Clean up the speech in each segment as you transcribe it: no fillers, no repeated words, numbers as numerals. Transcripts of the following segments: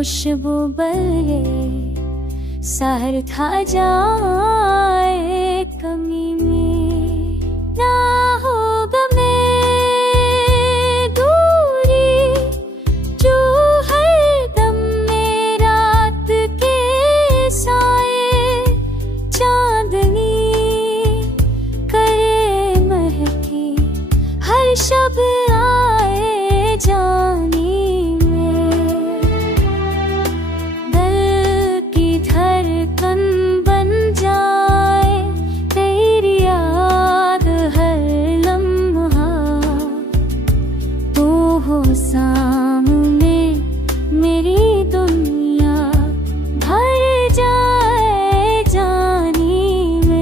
खुशबू बरगे, सहर था जाए कमी में। ना होगा मैं दूरी जो हर दम में रात के साए, चांदनी करे महकी हर शब आए जानी में। दिल की धड़कन बन जाए तेरी याद हर लम्हा, तू हो सामने मेरी दुनिया भर जाए जानी में।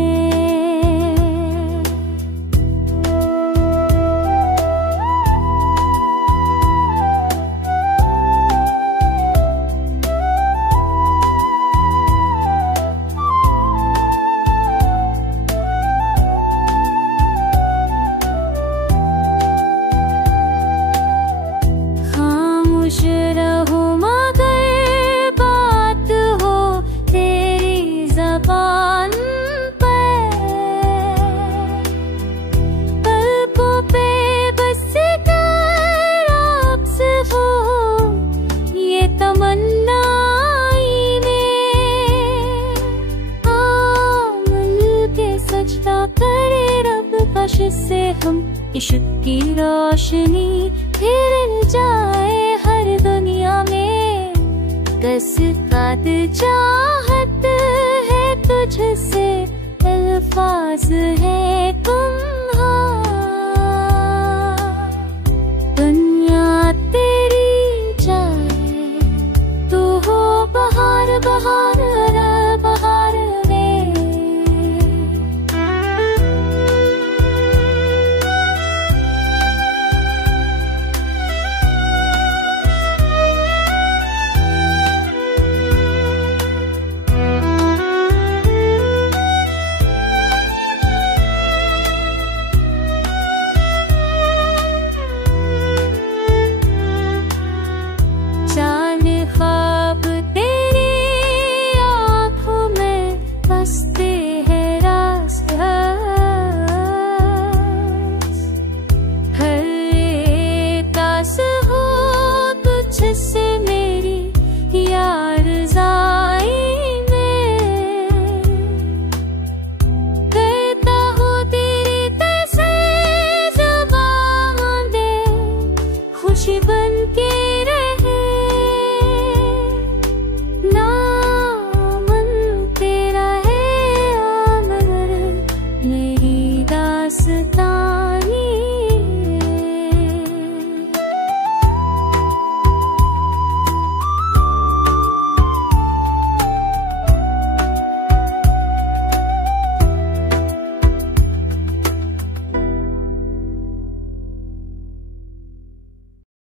खामोश रहो मगर बात हो तेरी ज़बान पर, पलकों पे बस कर आपसे हो ये तमन्ना में। मिल के सजदा करे रब कश से हम, इश्क की रोशनी फिर जाए हर दुनिया में। कस काद चाहत है तुझसे, अल्फाज है तुम्हारा। दुनिया तेरी जाए, तू हो बहार बहार